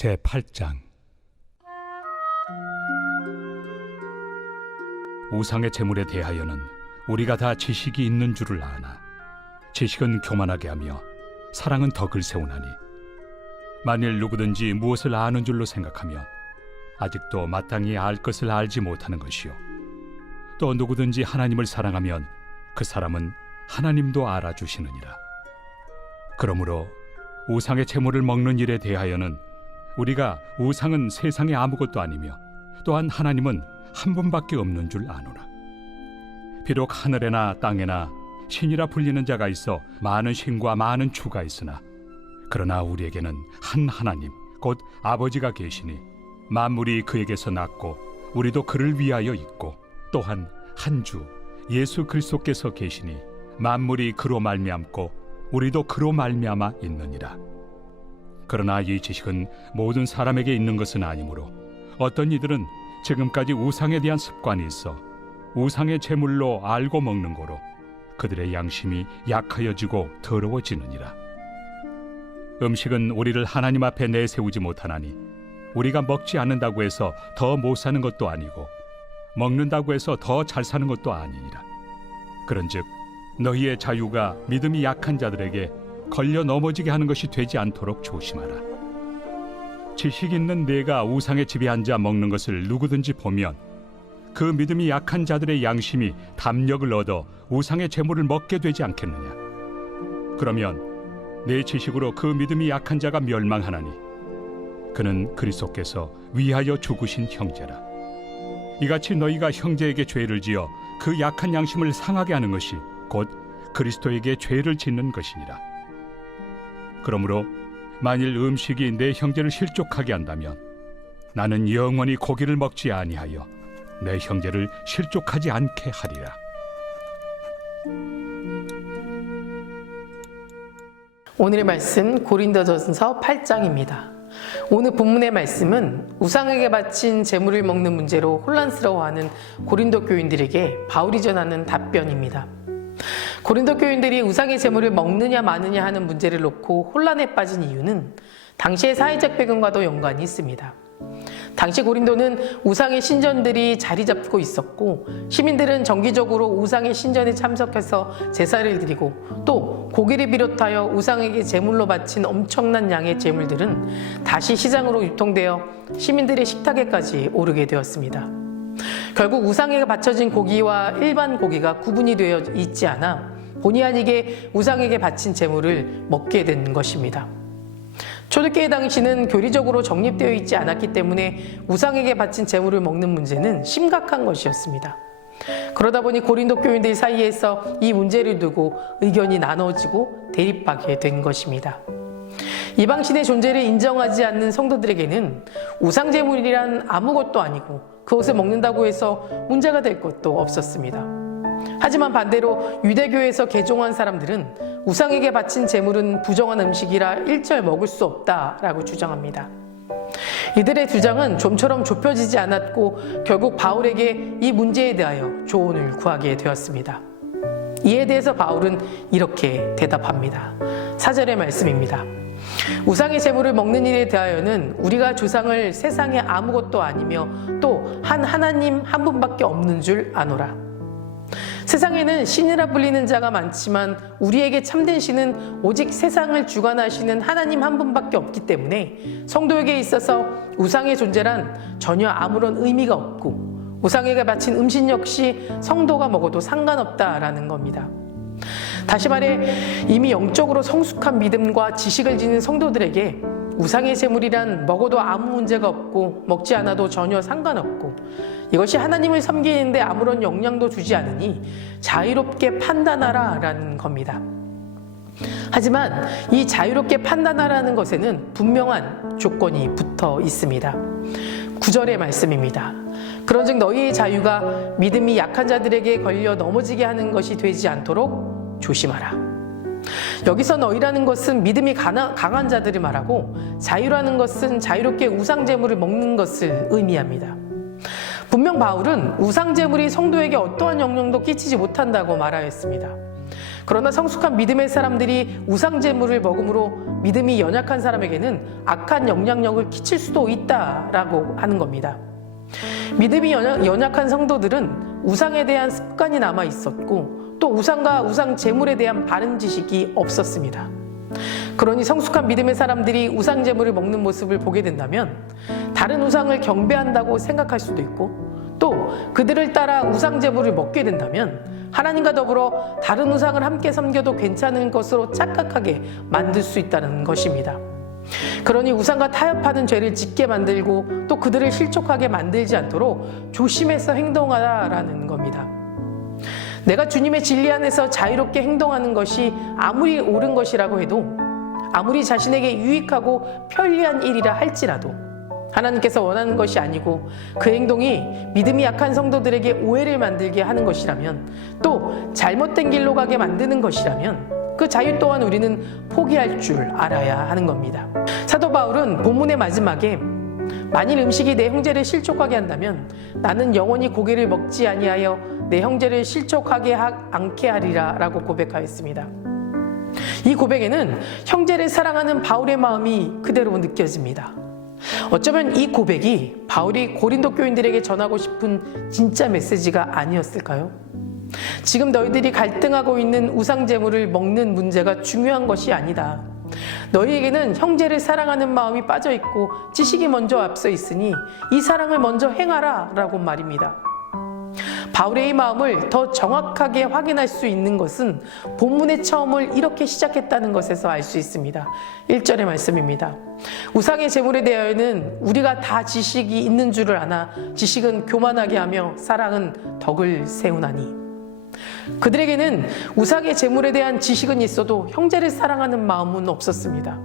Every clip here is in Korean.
제8장 우상의 제물에 대하여는 우리가 다 지식이 있는 줄을 아나 지식은 교만하게 하며 사랑은 덕을 세우나니 만일 누구든지 무엇을 아는 줄로 생각하면 아직도 마땅히 알 것을 알지 못하는 것이요 또 누구든지 하나님을 사랑하면 그 사람은 하나님도 알아주시느니라. 그러므로 우상의 제물을 먹는 일에 대하여는 우리가 우상은 세상에 아무것도 아니며 또한 하나님은 한 분밖에 없는 줄 아노라. 비록 하늘에나 땅에나 신이라 불리는 자가 있어 많은 신과 많은 주가 있으나 그러나 우리에게는 한 하나님 곧 아버지가 계시니 만물이 그에게서 났고 우리도 그를 위하여 있고 또한 한 주 예수 그리스도께서 계시니 만물이 그로 말미암고 우리도 그로 말미암아 있느니라. 그러나 이 지식은 모든 사람에게 있는 것은 아니므로 어떤 이들은 지금까지 우상에 대한 습관이 있어 우상의 제물로 알고 먹는 거로 그들의 양심이 약하여지고 더러워지느니라. 음식은 우리를 하나님 앞에 내세우지 못하나니 우리가 먹지 않는다고 해서 더 못 사는 것도 아니고 먹는다고 해서 더 잘 사는 것도 아니니라. 그런즉 너희의 자유가 믿음이 약한 자들에게 걸려 넘어지게 하는 것이 되지 않도록 조심하라. 지식 있는 네가 우상의 집에 앉아 먹는 것을 누구든지 보면 그 믿음이 약한 자들의 양심이 담력을 얻어 우상의 제물을 먹게 되지 않겠느냐. 그러면 내 지식으로 그 믿음이 약한 자가 멸망하나니 그는 그리스도께서 위하여 죽으신 형제라. 이같이 너희가 형제에게 죄를 지어 그 약한 양심을 상하게 하는 것이 곧 그리스도에게 죄를 짓는 것이니라. 그러므로 만일 음식이 내 형제를 실족하게 한다면 나는 영원히 고기를 먹지 아니하여 내 형제를 실족하지 않게 하리라. 오늘의 말씀 고린도전서 8장입니다. 오늘 본문의 말씀은 우상에게 바친 제물을 먹는 문제로 혼란스러워하는 고린도 교인들에게 바울이 전하는 답변입니다. 고린도 교인들이 우상의 제물을 먹느냐 마느냐 하는 문제를 놓고 혼란에 빠진 이유는 당시의 사회적 배경과도 연관이 있습니다. 당시 고린도는 우상의 신전들이 자리 잡고 있었고 시민들은 정기적으로 우상의 신전에 참석해서 제사를 드리고 또 고기를 비롯하여 우상에게 제물로 바친 엄청난 양의 제물들은 다시 시장으로 유통되어 시민들의 식탁에까지 오르게 되었습니다. 결국 우상에게 바쳐진 고기와 일반 고기가 구분이 되어 있지 않아 본의 아니게 우상에게 바친 제물을 먹게 된 것입니다. 초대교회 당시는 교리적으로 정립되어 있지 않았기 때문에 우상에게 바친 제물을 먹는 문제는 심각한 것이었습니다. 그러다 보니 고린도 교인들 사이에서 이 문제를 두고 의견이 나눠지고 대립하게 된 것입니다. 이방신의 존재를 인정하지 않는 성도들에게는 우상 제물이란 아무것도 아니고 그것을 먹는다고 해서 문제가 될 것도 없었습니다. 하지만 반대로 유대교에서 개종한 사람들은 우상에게 바친 제물은 부정한 음식이라 일절 먹을 수 없다라고 주장합니다. 이들의 주장은 좀처럼 좁혀지지 않았고 결국 바울에게 이 문제에 대하여 조언을 구하게 되었습니다. 이에 대해서 바울은 이렇게 대답합니다. 4절의 말씀입니다. 우상의 제물을 먹는 일에 대하여는 우리가 조상을 세상에 아무것도 아니며 또 한 하나님 한 분밖에 없는 줄 아노라. 세상에는 신이라 불리는 자가 많지만 우리에게 참된 신은 오직 세상을 주관하시는 하나님 한 분밖에 없기 때문에 성도에게 있어서 우상의 존재란 전혀 아무런 의미가 없고 우상에게 바친 음식 역시 성도가 먹어도 상관없다라는 겁니다. 다시 말해 이미 영적으로 성숙한 믿음과 지식을 지닌 성도들에게 우상의 제물이란 먹어도 아무 문제가 없고 먹지 않아도 전혀 상관없고 이것이 하나님을 섬기는데 아무런 영향도 주지 않으니 자유롭게 판단하라 라는 겁니다. 하지만 이 자유롭게 판단하라는 것에는 분명한 조건이 붙어 있습니다. 9절의 말씀입니다. 그런즉 너희의 자유가 믿음이 약한 자들에게 걸려 넘어지게 하는 것이 되지 않도록 조심하라. 여기서 너희라는 것은 믿음이 강한 자들을 말하고 자유라는 것은 자유롭게 우상 제물을 먹는 것을 의미합니다. 분명 바울은 우상 제물이 성도에게 어떠한 영향도 끼치지 못한다고 말하였습니다. 그러나 성숙한 믿음의 사람들이 우상 제물을 먹음으로 믿음이 연약한 사람에게는 악한 영향력을 끼칠 수도 있다라고 하는 겁니다. 믿음이 연약한 성도들은 우상에 대한 습관이 남아 있었고 또 우상과 우상 제물에 대한 바른 지식이 없었습니다. 그러니 성숙한 믿음의 사람들이 우상 제물을 먹는 모습을 보게 된다면 다른 우상을 경배한다고 생각할 수도 있고 또 그들을 따라 우상 제물을 먹게 된다면 하나님과 더불어 다른 우상을 함께 섬겨도 괜찮은 것으로 착각하게 만들 수 있다는 것입니다. 그러니 우상과 타협하는 죄를 짓게 만들고 또 그들을 실족하게 만들지 않도록 조심해서 행동하라는 겁니다. 내가 주님의 진리 안에서 자유롭게 행동하는 것이 아무리 옳은 것이라고 해도 아무리 자신에게 유익하고 편리한 일이라 할지라도 하나님께서 원하는 것이 아니고 그 행동이 믿음이 약한 성도들에게 오해를 만들게 하는 것이라면 또 잘못된 길로 가게 만드는 것이라면 그 자유 또한 우리는 포기할 줄 알아야 하는 겁니다. 사도 바울은 본문의 마지막에 만일 음식이 내 형제를 실족하게 한다면 나는 영원히 고기를 먹지 아니하여 내 형제를 실족하게 않게 하리라 라고 고백하였습니다. 이 고백에는 형제를 사랑하는 바울의 마음이 그대로 느껴집니다. 어쩌면 이 고백이 바울이 고린도 교인들에게 전하고 싶은 진짜 메시지가 아니었을까요? 지금 너희들이 갈등하고 있는 우상 제물을 먹는 문제가 중요한 것이 아니다. 너희에게는 형제를 사랑하는 마음이 빠져 있고 지식이 먼저 앞서 있으니 이 사랑을 먼저 행하라 라고 말입니다. 바울의 이 마음을 더 정확하게 확인할 수 있는 것은 본문의 처음을 이렇게 시작했다는 것에서 알 수 있습니다. 1절의 말씀입니다. 우상의 제물에 대하여는 우리가 다 지식이 있는 줄을 아나 지식은 교만하게 하며 사랑은 덕을 세우나니. 그들에게는 우상의 제물에 대한 지식은 있어도 형제를 사랑하는 마음은 없었습니다.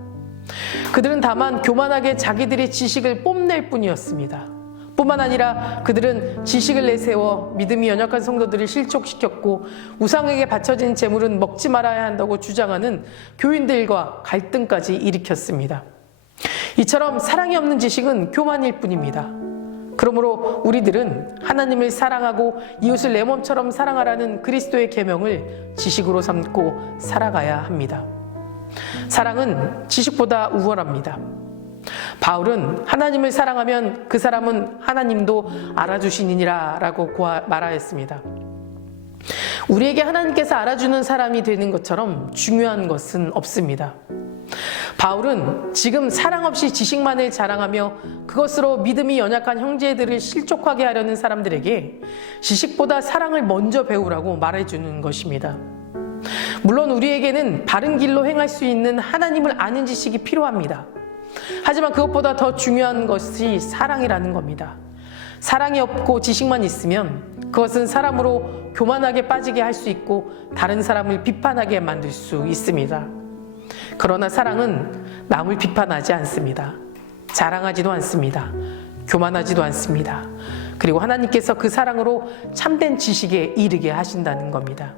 그들은 다만 교만하게 자기들의 지식을 뽐낼 뿐이었습니다. 뿐만 아니라 그들은 지식을 내세워 믿음이 연약한 성도들을 실족시켰고 우상에게 바쳐진 제물은 먹지 말아야 한다고 주장하는 교인들과 갈등까지 일으켰습니다. 이처럼 사랑이 없는 지식은 교만일 뿐입니다. 그러므로 우리들은 하나님을 사랑하고 이웃을 내 몸처럼 사랑하라는 그리스도의 계명을 지식으로 삼고 살아가야 합니다. 사랑은 지식보다 우월합니다. 바울은 하나님을 사랑하면 그 사람은 하나님도 알아주시니라 라고 말하였습니다. 우리에게 하나님께서 알아주는 사람이 되는 것처럼 중요한 것은 없습니다. 바울은 지금 사랑 없이 지식만을 자랑하며 그것으로 믿음이 연약한 형제들을 실족하게 하려는 사람들에게 지식보다 사랑을 먼저 배우라고 말해주는 것입니다. 물론 우리에게는 바른 길로 행할 수 있는 하나님을 아는 지식이 필요합니다. 하지만 그것보다 더 중요한 것이 사랑이라는 겁니다. 사랑이 없고 지식만 있으면 그것은 사람으로 교만하게 빠지게 할 수 있고 다른 사람을 비판하게 만들 수 있습니다. 그러나 사랑은 남을 비판하지 않습니다. 자랑하지도 않습니다. 교만하지도 않습니다. 그리고 하나님께서 그 사랑으로 참된 지식에 이르게 하신다는 겁니다.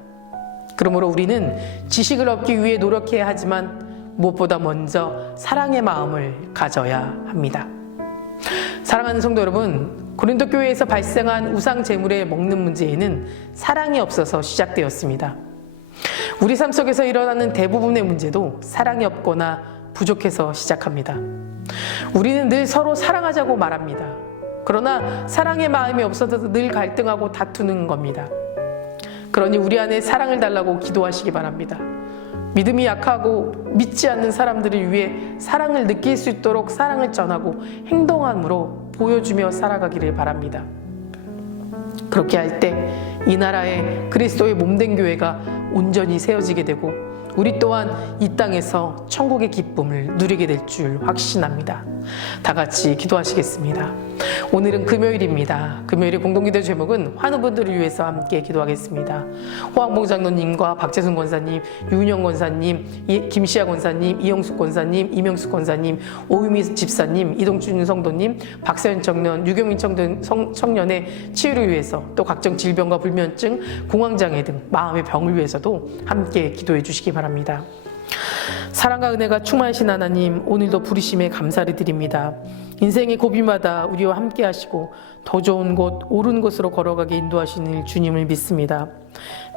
그러므로 우리는 지식을 얻기 위해 노력해야 하지만 무엇보다 먼저 사랑의 마음을 가져야 합니다. 사랑하는 성도 여러분, 고린도 교회에서 발생한 우상 제물에 먹는 문제에는 사랑이 없어서 시작되었습니다. 우리 삶 속에서 일어나는 대부분의 문제도 사랑이 없거나 부족해서 시작합니다. 우리는 늘 서로 사랑하자고 말합니다. 그러나 사랑의 마음이 없어서 늘 갈등하고 다투는 겁니다. 그러니 우리 안에 사랑을 달라고 기도하시기 바랍니다. 믿음이 약하고 믿지 않는 사람들을 위해 사랑을 느낄 수 있도록 사랑을 전하고 행동함으로 보여주며 살아가기를 바랍니다. 그렇게 할 때 이 나라에 그리스도의 몸된 교회가 온전히 세워지게 되고 우리 또한 이 땅에서 천국의 기쁨을 누리게 될 줄 확신합니다. 다 같이 기도하시겠습니다. 오늘은 금요일입니다. 금요일의 공동기도 제목은 환우분들을 위해서 함께 기도하겠습니다. 호황봉 장로님과 박재순 권사님, 유은영 권사님, 김시아 권사님, 이영숙 권사님, 이명숙 권사님, 오유미 집사님, 이동준 성도님, 박서연 청년, 유경민 청년의 치유를 위해서 또 각종 질병과 불면증, 공황장애 등 마음의 병을 위해서도 함께 기도해 주시기 바랍니다. 사랑과 은혜가 충만하신 하나님, 오늘도 부르심에 감사를 드립니다. 인생의 고비마다 우리와 함께 하시고 더 좋은 곳, 옳은 곳으로 걸어가게 인도하시는 주님을 믿습니다.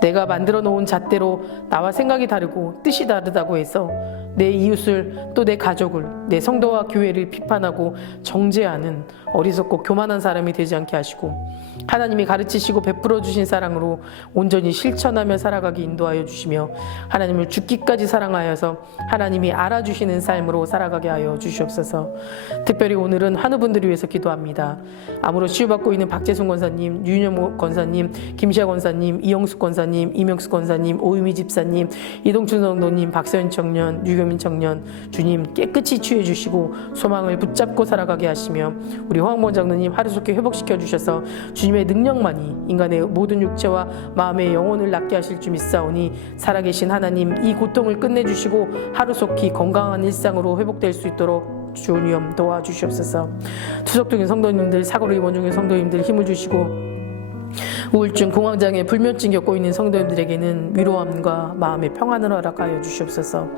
내가 만들어 놓은 잣대로 나와 생각이 다르고 뜻이 다르다고 해서 내 이웃을 또 내 가족을 내 성도와 교회를 비판하고 정죄하는 어리석고 교만한 사람이 되지 않게 하시고 하나님이 가르치시고 베풀어 주신 사랑으로 온전히 실천하며 살아가게 인도하여 주시며 하나님을 죽기까지 사랑하여서 하나님이 알아주시는 삶으로 살아가게 하여 주시옵소서. 특별히 오늘은 한우분들을 위해서 기도합니다. 암으로 치유받고 있는 박재순 권사님, 유윤영 권사님, 김시아 권사님, 이영숙 권사님, 이명숙 권사님, 오유미 집사님, 이동춘 성도님, 박서연 청년, 유교민 청년, 주님 깨끗이 치유해 주시고 소망을 붙잡고 살아가게 하시며 우리 황봉 장로님 하루속히 회복시켜 주셔서 주님의 능력만이 인간의 모든 육체와 마음의 영혼을 낫게 하실 줄 믿사오니 살아계신 하나님 이 고통을 끝내주시고 하루속히 건강한 일상으로 회복될 수 있도록 주님 위험 도와주시옵소서. 투석 중인 성도님들, 사고로 입원 중인 성도님들 힘을 주시고 우울증, 공황장애, 불면증 겪고 있는 성도님들에게는 위로함과 마음의 평안을 허락하여 주시옵소서.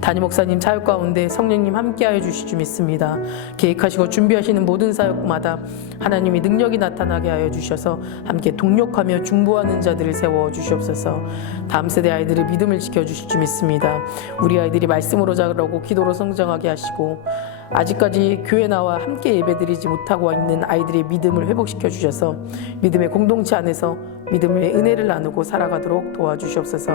담임 목사님 사역 가운데 성령님 함께하여 주실 줄 믿습니다. 계획하시고 준비하시는 모든 사역마다 하나님의 능력이 나타나게 하여 주셔서 함께 동력하며 중보하는 자들을 세워 주시옵소서. 다음 세대 아이들의 믿음을 지켜주실 줄 믿습니다. 우리 아이들이 말씀으로 자라고 기도로 성장하게 하시고 아직까지 교회 나와 함께 예배드리지 못하고 있는 아이들의 믿음을 회복시켜 주셔서 믿음의 공동체 안에서 믿음의 은혜를 나누고 살아가도록 도와주시옵소서.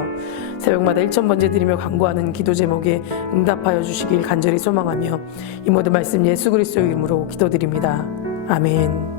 새벽마다 1000번째 드리며 간구하는 기도 제목에 응답하여 주시길 간절히 소망하며 이 모든 말씀 예수 그리스도의 이름으로 기도드립니다. 아멘.